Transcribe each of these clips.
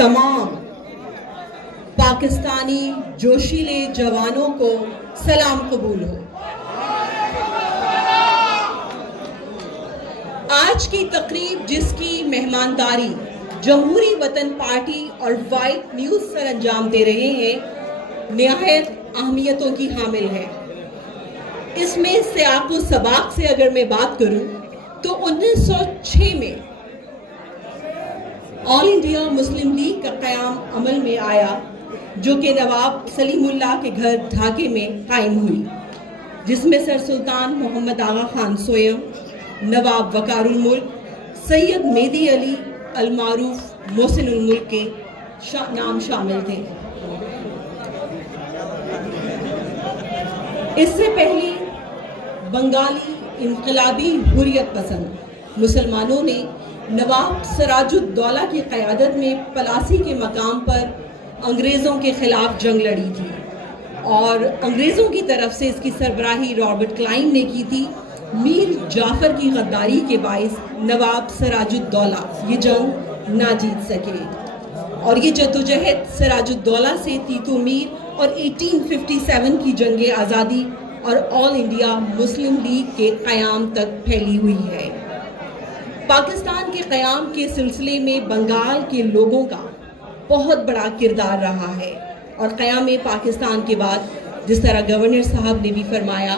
تمام پاکستانی جوشیلے جوانوں کو سلام قبول ہو۔ آج کی تقریب جس کی مہمانداری جمہوری وطن پارٹی اور وائٹ نیوز سر انجام دے رہے ہیں، نہایت اہمیتوں کی حامل ہے۔ اس میں سیاق و سباق سے اگر میں بات کروں تو 1906 میں آل انڈیا مسلم لیگ کا قیام عمل میں آیا، جو کہ نواب سلیم اللہ کے گھر ڈھاکے میں قائم ہوئی، جس میں سر سلطان محمد آغا خان سوئم، نواب وقار الملک، سید مہدی علی المعروف محسن الملک کے نام شامل تھے۔ اس سے پہلے بنگالی انقلابی حریت پسند مسلمانوں نے نواب سراج الدولہ کی قیادت میں پلاسی کے مقام پر انگریزوں کے خلاف جنگ لڑی تھی، اور انگریزوں کی طرف سے اس کی سربراہی رابرٹ کلائن نے کی تھی۔ میر جعفر کی غداری کے باعث نواب سراج الدولہ یہ جنگ نہ جیت سکے، اور یہ جدوجہد سراج الدولہ سے تیتو میر اور 1857 کی جنگ آزادی اور آل انڈیا مسلم لیگ کے قیام تک پھیلی ہوئی ہے۔ پاکستان کے قیام کے سلسلے میں بنگال کے لوگوں کا بہت بڑا کردار رہا ہے، اور قیام پاکستان کے بعد جس طرح گورنر صاحب نے بھی فرمایا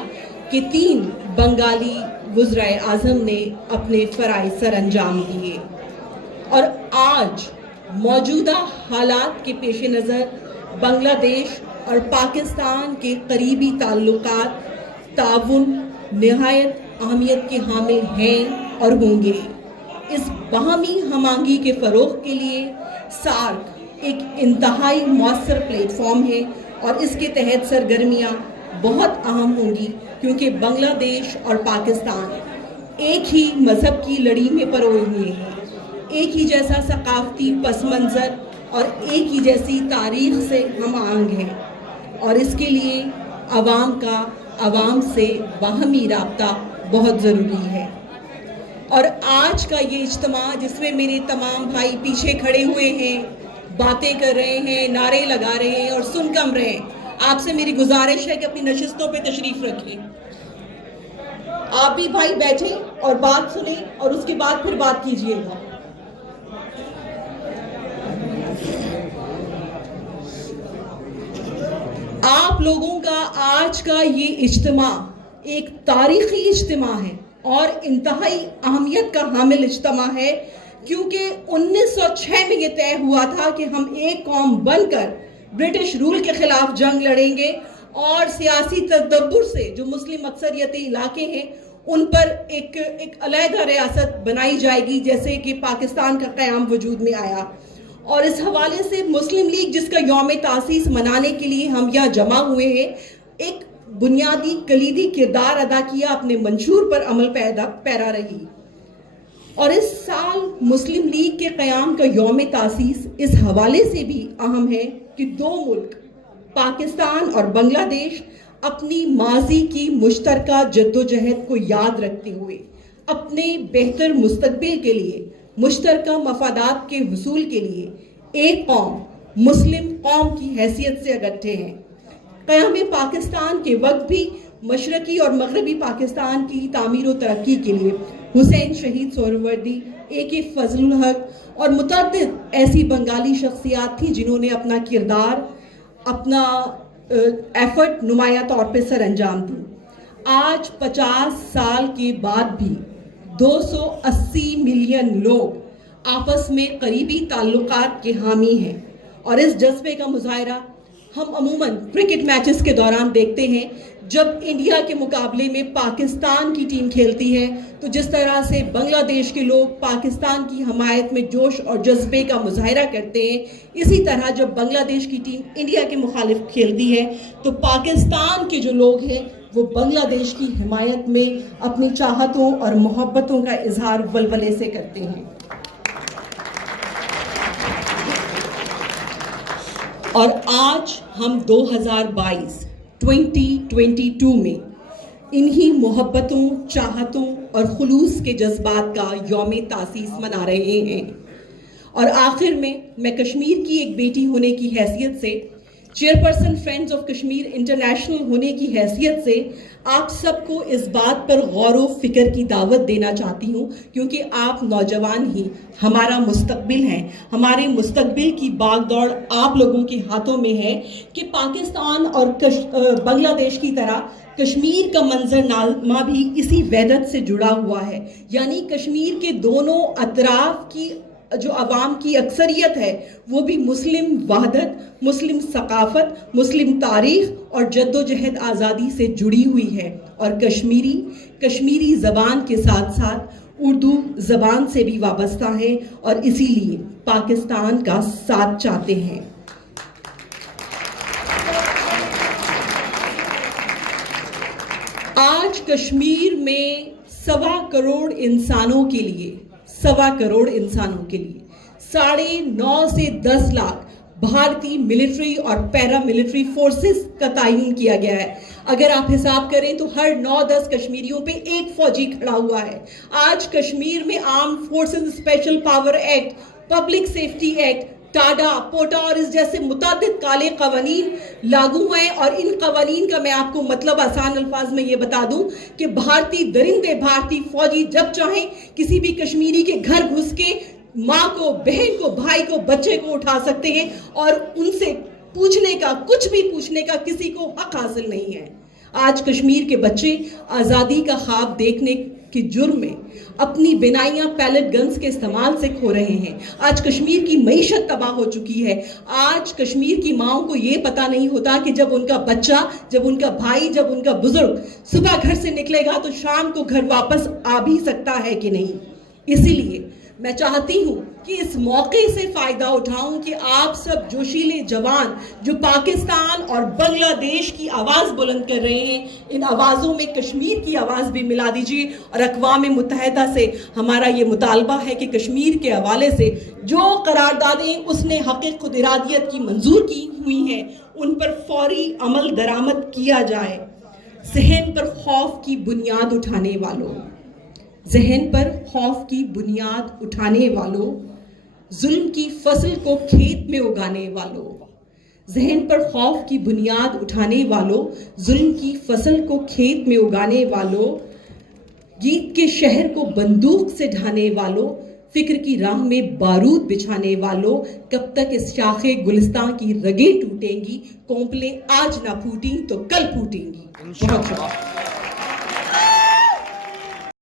کہ 3 بنگالی وزرائے اعظم نے اپنے فرائض سر انجام دیے، اور آج موجودہ حالات کے پیش نظر بنگلہ دیش اور پاکستان کے قریبی تعلقات تعاون نہایت اہمیت کے حامل ہیں اور ہوں گے۔ اس باہمی ہم آہنگی کے فروغ کے لیے سارک ایک انتہائی مؤثر پلیٹ فارم ہے، اور اس کے تحت سرگرمیاں بہت اہم ہوں گی، کیونکہ بنگلہ دیش اور پاکستان ایک ہی مذہب کی لڑی میں پروئے ہوئے ہیں، ایک ہی جیسا ثقافتی پس منظر اور ایک ہی جیسی تاریخ سے ہم آہنگ ہیں، اور اس کے لیے عوام کا عوام سے باہمی رابطہ بہت ضروری ہے۔ اور آج کا یہ اجتماع جس میں میرے تمام بھائی پیچھے کھڑے ہوئے ہیں، باتیں کر رہے ہیں، نعرے لگا رہے ہیں اور سن کم رہے ہیں، آپ سے میری گزارش ہے کہ اپنی نشستوں پہ تشریف رکھیں۔ آپ بھی بھائی بیٹھیں اور بات سنیں، اور اس کے بعد پھر بات کیجئے گا۔ آپ لوگوں کا آج کا یہ اجتماع ایک تاریخی اجتماع ہے اور انتہائی اہمیت کا حامل اجتماع ہے، کیونکہ 1906 میں یہ طے ہوا تھا کہ ہم ایک قوم بن کر برٹش رول کے خلاف جنگ لڑیں گے، اور سیاسی تدبر سے جو مسلم اکثریتی علاقے ہیں ان پر ایک علیحدہ ریاست بنائی جائے گی، جیسے کہ پاکستان کا قیام وجود میں آیا۔ اور اس حوالے سے مسلم لیگ جس کا یوم تاسیس منانے کے لیے ہم یہاں جمع ہوئے ہیں، ایک بنیادی کلیدی کردار ادا کیا، اپنے منشور پر عمل پیرا رہی۔ اور اس سال مسلم لیگ کے قیام کا یوم تاسیس اس حوالے سے بھی اہم ہے کہ 2 ملک پاکستان اور بنگلہ دیش اپنی ماضی کی مشترکہ جدوجہد کو یاد رکھتے ہوئے اپنے بہتر مستقبل کے لیے مشترکہ مفادات کے حصول کے لیے ایک قوم، مسلم قوم کی حیثیت سے اکٹھے ہیں۔ قیام پاکستان کے وقت بھی مشرقی اور مغربی پاکستان کی تعمیر و ترقی کے لیے حسین شہید سہروردی، AK فضل الحق اور متعدد ایسی بنگالی شخصیات تھیں جنہوں نے اپنا کردار، اپنا ایفرٹ نمایاں طور پہ سر انجام دی۔ آج 50 سال کے بعد بھی 280 ملین لوگ آپس میں قریبی تعلقات کے حامی ہیں، اور اس جذبے کا مظاہرہ ہم عموماً کرکٹ میچز کے دوران دیکھتے ہیں۔ جب انڈیا کے مقابلے میں پاکستان کی ٹیم کھیلتی ہے تو جس طرح سے بنگلہ دیش کے لوگ پاکستان کی حمایت میں جوش اور جذبے کا مظاہرہ کرتے ہیں، اسی طرح جب بنگلہ دیش کی ٹیم انڈیا کے مخالف کھیلتی ہے تو پاکستان کے جو لوگ ہیں وہ بنگلہ دیش کی حمایت میں اپنی چاہتوں اور محبتوں کا اظہار ولولے سے کرتے ہیں۔ اور آج ہم 2022 میں انہی محبتوں، چاہتوں اور خلوص کے جذبات کا یوم تاسیس منا رہے ہیں، اور آخر میں کشمیر کی ایک بیٹی ہونے کی حیثیت سے، chairperson friends of Kashmir international ہونے کی حیثیت سے آپ سب کو اس بات پر غور و فکر کی دعوت دینا چاہتی ہوں، کیونکہ آپ نوجوان ہی ہمارا مستقبل ہیں. ہمارے مستقبل کی باغ دوڑ آپ لوگوں کے ہاتھوں میں ہے کہ پاکستان اور بنگلہ دیش کی طرح کشمیر کا منظر نامہ بھی اسی وحدت سے جڑا ہوا ہے. یعنی کشمیر کے دونوں اطراف کی جو عوام کی اکثریت ہے وہ بھی مسلم وحدت، مسلم ثقافت، مسلم تاریخ اور جد و جہد آزادی سے جڑی ہوئی ہے، اور کشمیری زبان کے ساتھ ساتھ اردو زبان سے بھی وابستہ ہیں اور اسی لیے پاکستان کا ساتھ چاہتے ہیں. آج کشمیر میں 1.25 کروڑ انسانوں کے لیے 9.5 سے 10 لاکھ بھارتی ملٹری اور پیرا ملٹری فورسز کا تعین کیا گیا ہے. اگر آپ حساب کریں تو ہر 9-10 کشمیریوں پہ ایک فوجی کھڑا ہوا ہے. آج کشمیر میں armed forces special power act, public safety act, TADA, POTA اور اس جیسے متعدد کالے قوانین لاگو ہیں، اور ان قوانین کا میں آپ کو مطلب آسان الفاظ میں یہ بتا دوں کہ بھارتی درندے، بھارتی فوجی جب چاہیں کسی بھی کشمیری کے گھر گھس کے ماں کو، بہن کو، بھائی کو، بچے کو اٹھا سکتے ہیں، اور ان سے کچھ بھی پوچھنے کا کسی کو حق حاصل نہیں ہے. آج کشمیر کے بچے آزادی کا خواب دیکھنے کے جرم میں اپنی بنائیاں پیلٹ گنز کے استعمال سے کھو رہے ہیں. آج کشمیر کی معیشت تباہ ہو چکی ہے. آج کشمیر کی ماؤں کو یہ پتہ نہیں ہوتا کہ جب ان کا بچہ، جب ان کا بھائی، جب ان کا بزرگ صبح گھر سے نکلے گا تو شام کو گھر واپس آ بھی سکتا ہے کہ نہیں. اسی لیے میں چاہتی ہوں کہ اس موقع سے فائدہ اٹھاؤں کہ آپ سب جوشیلے جوان جو پاکستان اور بنگلہ دیش کی آواز بلند کر رہے ہیں، ان آوازوں میں کشمیر کی آواز بھی ملا دیجیے. اور اقوام متحدہ سے ہمارا یہ مطالبہ ہے کہ کشمیر کے حوالے سے جو قراردادیں اس نے حق خود ارادیت کی منظور کی ہوئی ہیں ان پر فوری عمل درآمد کیا جائے. ذہن پر خوف کی بنیاد اٹھانے والوں، ظلم کی فصل کو کھیت میں اگانے والوں، ذہن پر خوف کی بنیاد اٹھانے والوں، ظلم کی فصل کو کھیت میں اگانے والوں، گیت کے شہر کو بندوق سے ڈھانے والوں، فکر کی راہ میں بارود بچھانے والوں، کب تک اس شاخ گلستان کی رگیں ٹوٹیں گی، کونپلیں آج نہ پھوٹیں تو کل پھوٹیں گی. بہت شکریہ.